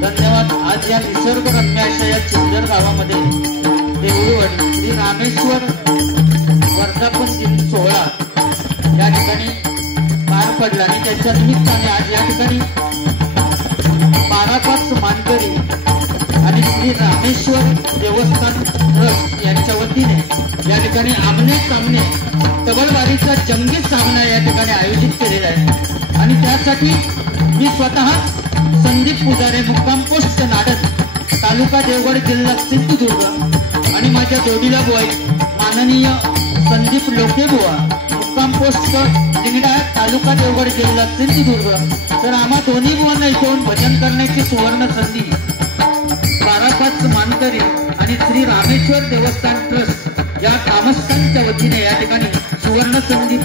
धन्यवाद। आज या निसर्गरम्य अशा या चिंजर गावामध्ये देऊळवाडी श्री रामेश्वर वर्धापन दिन सोहळा या ठिकाणी पार पडला आणि त्याच्या निमित्ताने आज या ठिकाणी 12-5 मानकरी आणि श्री रामेश्वर देवस्थान ट्रस्ट यांच्या वतीने या ठिकाणी आमने सामने तबलबारीचा जंगी सामना या ठिकाणी आयोजित केलेला आहे आणि त्यासाठी मी स्वतः संदीप पुजारे मुक्काम पोस्ट नाडद तालुका देवगड जिल्हा सिंधुदुर्ग आणि माझ्या जोडीला बुवा माननीय संदीप लोकेबुवा मुक्काम पोस्ट दिंगडा तालुका देवगड जिल्हा सिंधुदुर्ग। तर आम्हा दोन्ही बुवांना इथून भजन करण्याची सुवर्ण संधी 12-5 मानकरी आणि श्री रामेश्वर देवस्थान ट्रस्ट या ग्रामस्थांच्या वतीने या ठिकाणी सुवर्ण संधी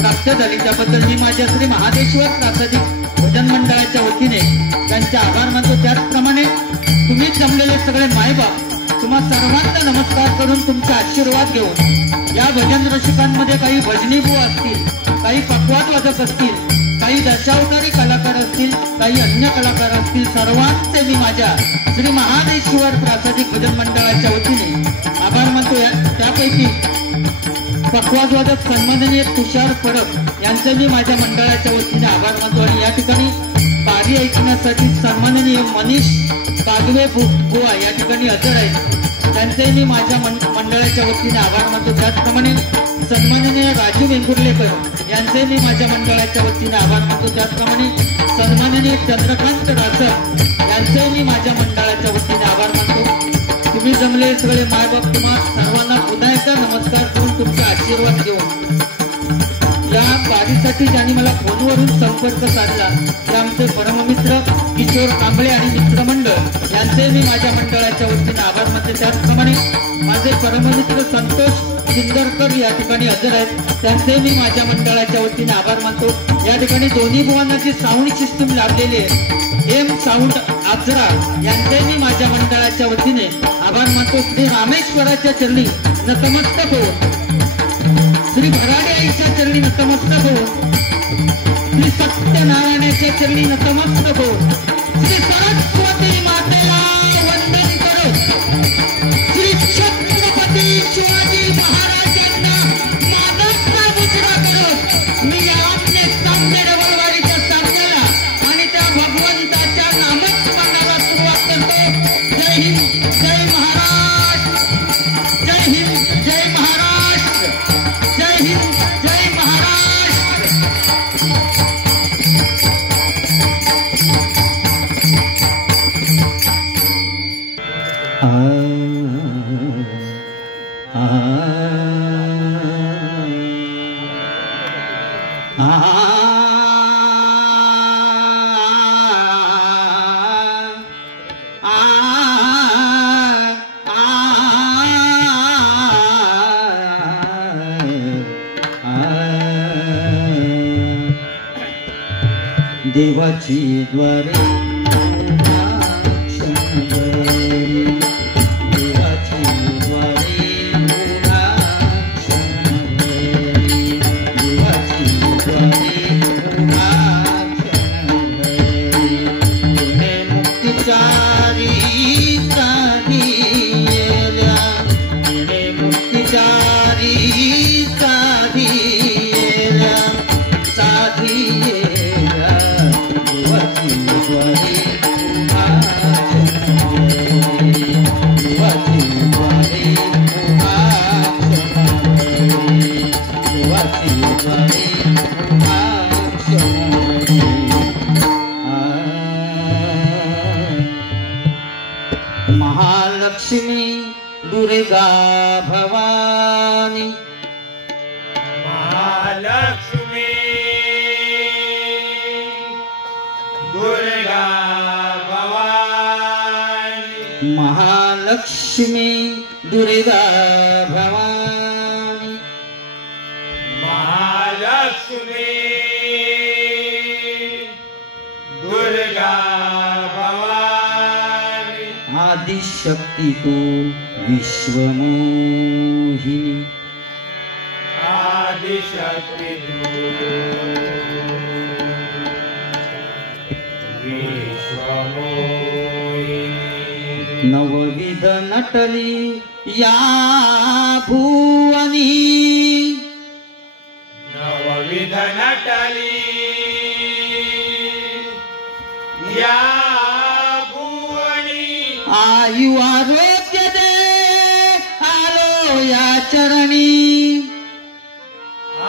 प्राप्त झाली। त्याबद्दल मी माझ्या श्री महादेश्वर प्रासादिक भजन मंडळाच्या वतीने त्यांचे आभार मानतो। त्याचप्रमाणे तुम्ही जमलेले सगळे मायबाप तुम्हा सर्वांना नमस्कार करून तुमचे आशीर्वाद घेऊन या भजन रसिकांमध्ये काही भजनी बुवा असतील, काही पखवाद वादक असतील, काही दशावतारी कलाकार असतील, काही अन्य कलाकार असतील, सर्वांचे मी माझ्या श्री महादेश्वर प्रासादिक भजन मंडळाच्या वतीने आभार मानतो। त्यापैकी पखवाजवादक सन्माननीय तुषार परब यांचे मी माझ्या मंडळाच्या वतीने आभार मानतो आणि या ठिकाणी बारी ऐकण्यासाठी सन्माननीय मनीष कागवे बुवा या ठिकाणी हजर आहेत, त्यांचे मी माझ्या मंडळाच्या वतीने आभार मानतो। त्याचप्रमाणे सन्माननीय राजू वेंगुर्लेकर यांचे मी माझ्या मंडळाच्या वतीने आभार मानतो। त्याचप्रमाणे सन्माननीय चंद्रकांत रासर यांचे मी माझ्या मंडळाच्या वतीने आभार मानतो। तुम्ही जमले सगळे मायबाप तुम्हा सर्वांना पुन्हा एकदा नमस्कार करून तुमचा आशीर्वाद घेऊन या वारीसाठी ज्यांनी मला फोनवरून संपर्क साधला ते आमचे परममित्र किशोर कांबळे आणि मित्रमंडळ यांचे मी माझ्या मंडळाच्या वतीने आभार मानते। त्याचप्रमाणे माझे परममित्र संतोष सिंदरकर या ठिकाणी हजर आहेत, त्यांचे मी माझ्या मंडळाच्या वतीने आभार मानतो। या ठिकाणी दोन्ही बुवांना जी साऊंड सिस्टीम लाभलेली आहे एम साऊंड आजरा यांचे मी माझ्या मंडळाच्या वतीने आभार मानतो। श्री रामेश्वराच्या चरणी नतमस्तक हो, श्री भराडे आईच्या चरणी नतमस्तक हो, श्री सत्यनारायणाच्या चरणी नतमस्तक हो, श्री सरस्वती मातेला वंदन करो, श्री छत्रपती शिवाजी महाराजांना मानाचा मुजरा करो। मी आमने सामने रविवारीच्या सामन्याला आणि त्या भगवंताच्या नामस्मरणाला सुरुवात करतो। जय हिंद, जय महाराष्ट्र, जय हिंद, जय महाराष्ट्र, जय हिंद, जय महाराष्ट्र। देवाची द्वारे महालक्ष्मी दुर्गा भवानी महालक्ष्मी दुर्गा भवानी महालक्ष्मी दुर्गा भवानी महालक्ष्मी दुर्गा भवानी आदिशक्ति तू विश्वमोहिनी आदिशक्ति तू विश्वमोहिनी नवविध नटली या भुवनी नवविध नटली या भुवनी आयु आरोग्य दे आलो या चरणी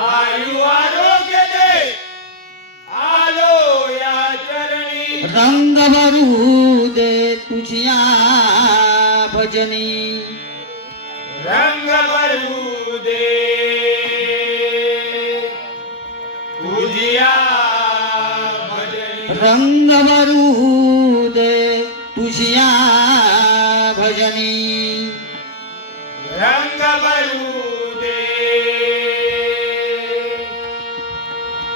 आयु आरोग्य दे आलो या चरणी रंग भरू दे तुझ्या भजनी रंग भरू दे तुझ्या भजनी रंग भरू दे तुझ्या भजनी रंग भरू दे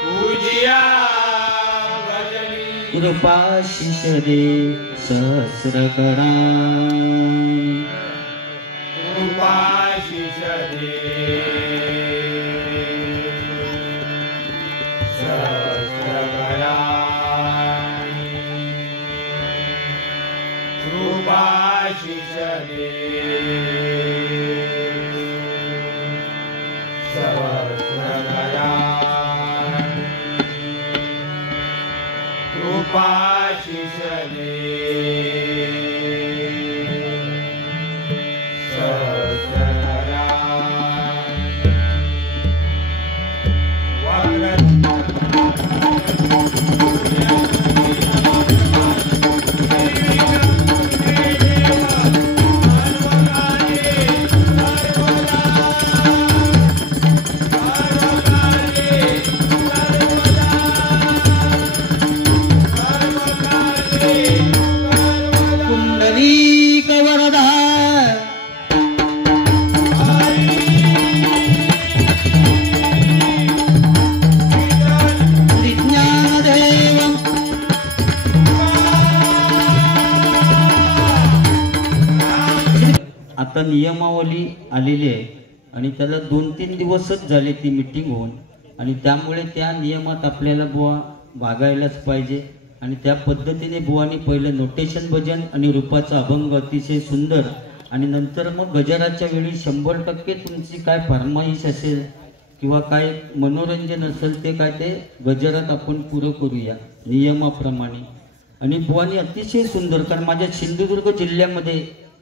तुझ्या भजनी कृपाशिष दे सहस्रकरा कृपाशिष दे सहस्रकराणि कृपाशिष दे सहस्रकराणि कृपाशिष दे कुंडलीक वरदा विज्ञानदेवं आता नियमावली आलेली आहे आणि त्याला 2-3 दिवसच झाले ती मीटिंग होऊन आणि त्यामुळे त्या नियमात आपल्याला बुवा वागायलाच पाहिजे आणि त्या पद्धतीने बुवानी पहिलं नोटेशन भजन आणि रूपाचा अभंग अतिशय सुंदर आणि नंतर मग गजराच्या वेळी 100% तुमची काय फरमाईश असेल किंवा काय मनोरंजन असेल ते काय ते गजरात आपण पुरं करूया नियमाप्रमाणे आणि बुवानी अतिशय सुंदर कारण माझ्या सिंधुदुर्ग जिल्ह्यामध्ये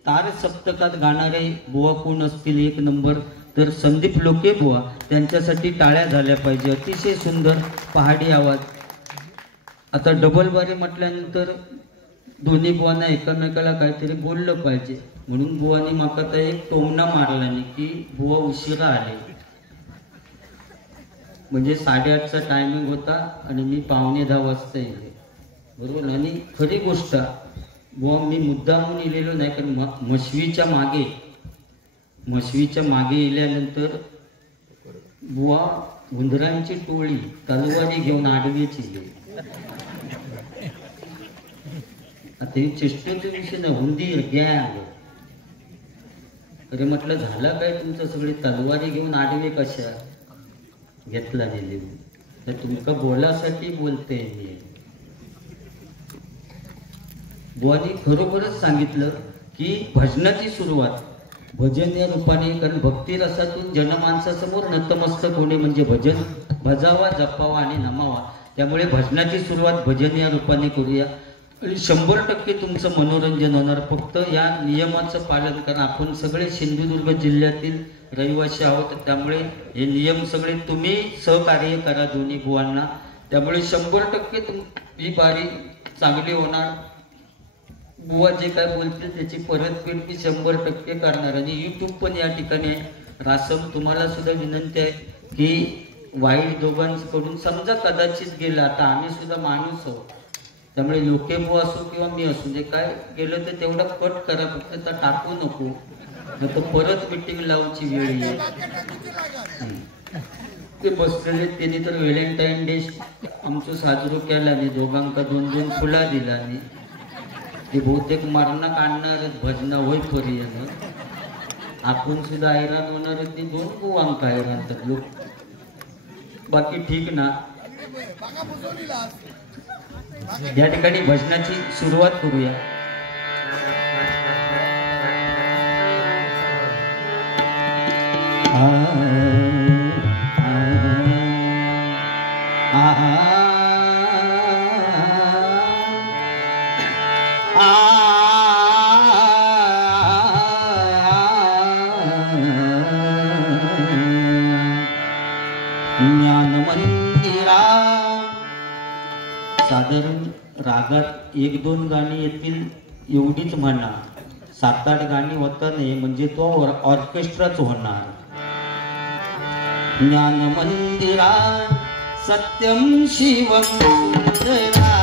तार सप्तकात गाणारे बुवा कोण असतील एक नंबर तर संदीप लोके बुवा त्यांच्यासाठी टाळ्या झाल्या पाहिजे अतिशय सुंदर पहाडी आवाज आता डबल बारी म्हटल्यानंतर दोन्ही बुवांना एकमेकाला काहीतरी बोललं पाहिजे म्हणून बुवानी माका तर एक टोमणा मारला नाही की बुवा उशिरा आले म्हणजे 8:30चा टायमिंग होता आणि मी 9:45 वाजता येले बरोबर आणि खरी गोष्ट बुवा मी मुद्दामून इलेलो नाही कारण म्हशवीच्या मागे इल्यानंतर बुवा उंदरांची टोळी तलवारी घेऊन आडवीची आता हे चेष्टेचा विषय ना हुंदीर गँग अरे म्हटलं झाला काय तुमचं सगळे तलवारी घेऊन आडवे कशा घेतला नेली तर तुमका बोलासाठी बोलते मी बुवानी खरोखरच सांगितलं की भजनाची सुरुवात भजन या रूपाने कारण भक्ती रसातून जनमानसासमोर नतमस्तक होणे म्हणजे भजन भजावा जपावा आणि नमावा त्यामुळे भजनाची सुरुवात भजन या रूपाने करूया आणि 100% तुमचं मनोरंजन होणार फक्त या नियमाचं पालन करा आपण सगळे सिंधुदुर्ग जिल्ह्यातील रहिवासी आहोत त्यामुळे हे नियम सगळे तुम्ही सहकार्य करा दोन्ही बुवांना त्यामुळे 100% ही बारी चांगली होणार बुवा जे काय बोलतील त्याची परतफेड मी 100% करणार. आणि यूट्यूब पण या ठिकाणी आहे. रासम तुम्हाला सुद्धा विनंती आहे की वाईट दोघांकडून समजा कदाचित गेलं, आता आम्ही सुद्धा माणूस आहोत, त्यामुळे लोकेबो असो किंवा मी असो, जे काय गेलं ते तेवढं कट करा, फक्त तर टाकू नको, नाही तर परत मिटिंग लावची वेळ येईल. ते बसलेले त्यांनी तर व्हॅलेंटाईन डे आमचं साजरो केला आणि दोघांका 2-2 फुला दिला. आणि ते बहुतेक मरणा काढणारच भजना होय खरी आहे. आपण सुद्धा हैराण होणार, ते 2 बुवांका हैराण तर लोक. बाकी ठीक ना. या ठिकाणी भजनाची सुरुवात करूया. साधारण रागात 1-2 गाणी येतील एवढीच म्हणा. 7-8 गाणी होता नाही म्हणजे तो ऑर्केस्ट्राच होणार. ज्ञान मंदिरा सत्यम शिवम सुंदरा,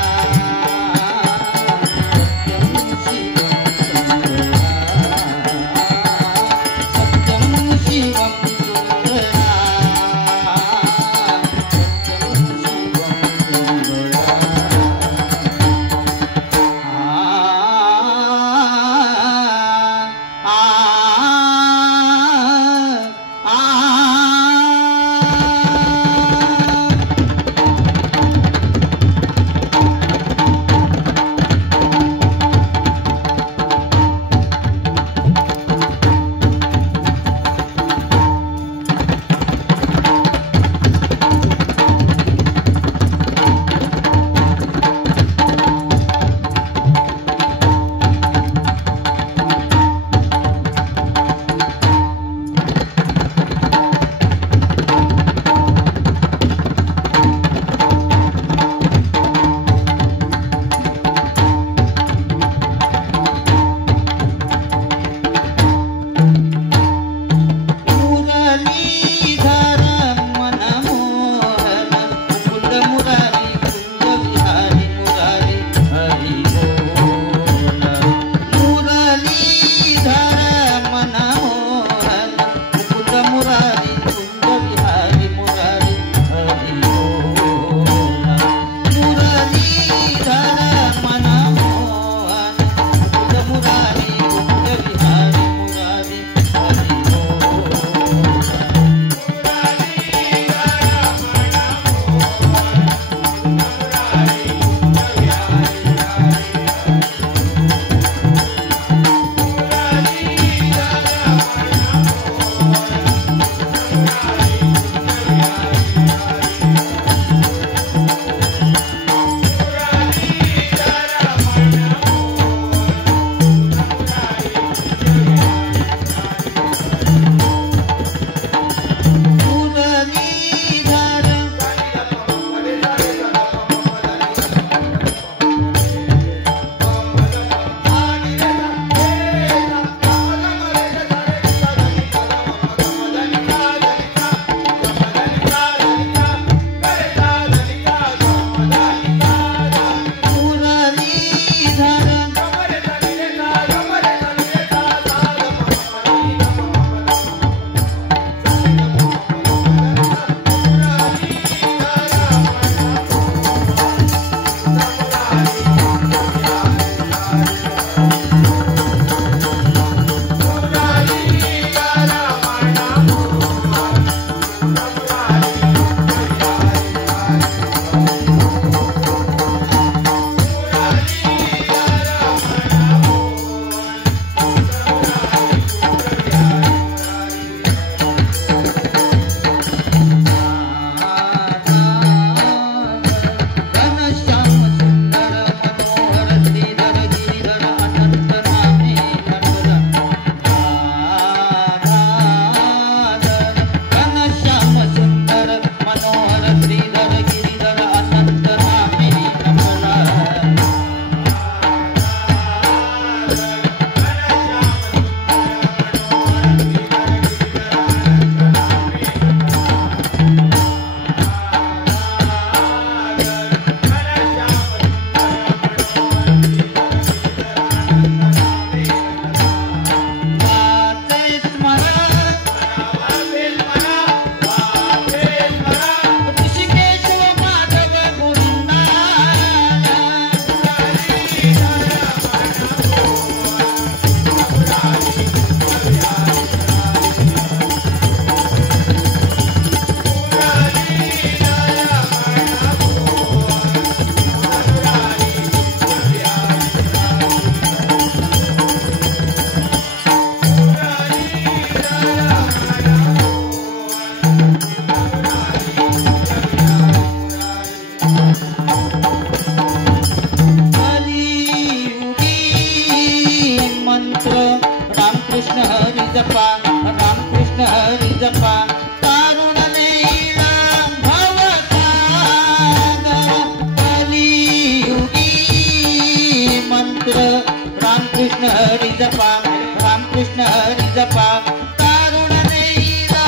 रामकृष्ण हरी जपा रामकृष्ण हरी जपा तारुण नेईला भवसागर कलियुगी मंत्र रामकृष्ण हरी जपा रामकृष्ण हरी जपा तारुण नेईला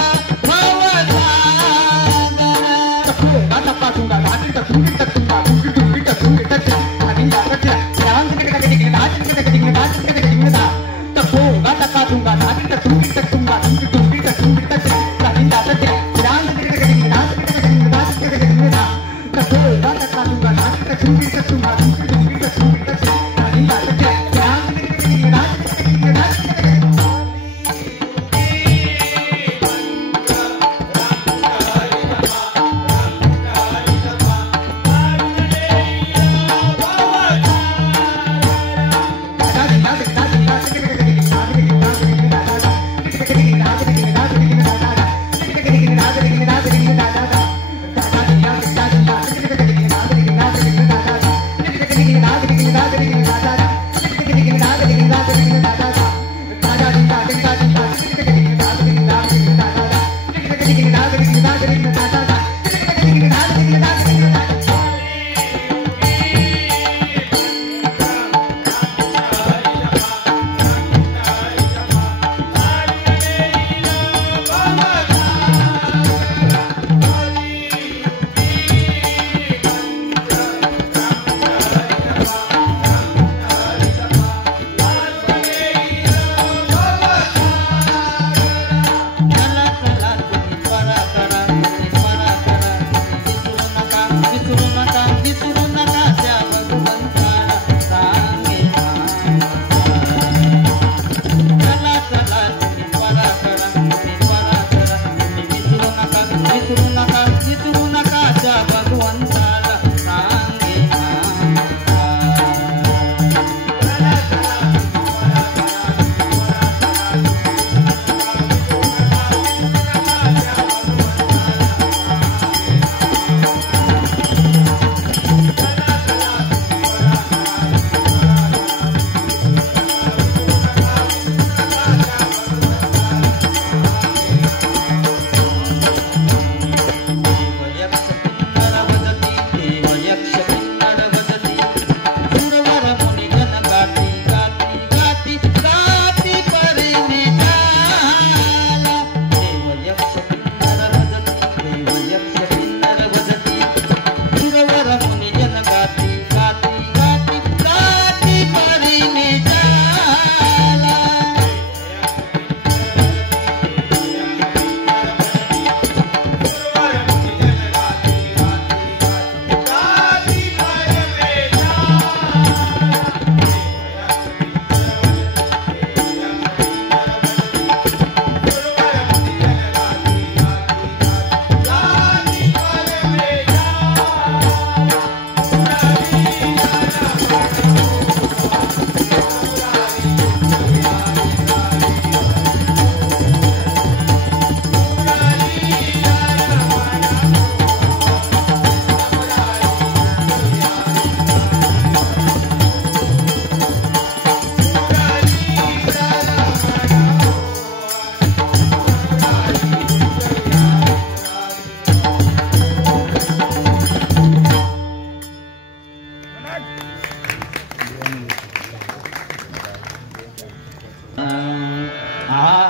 आ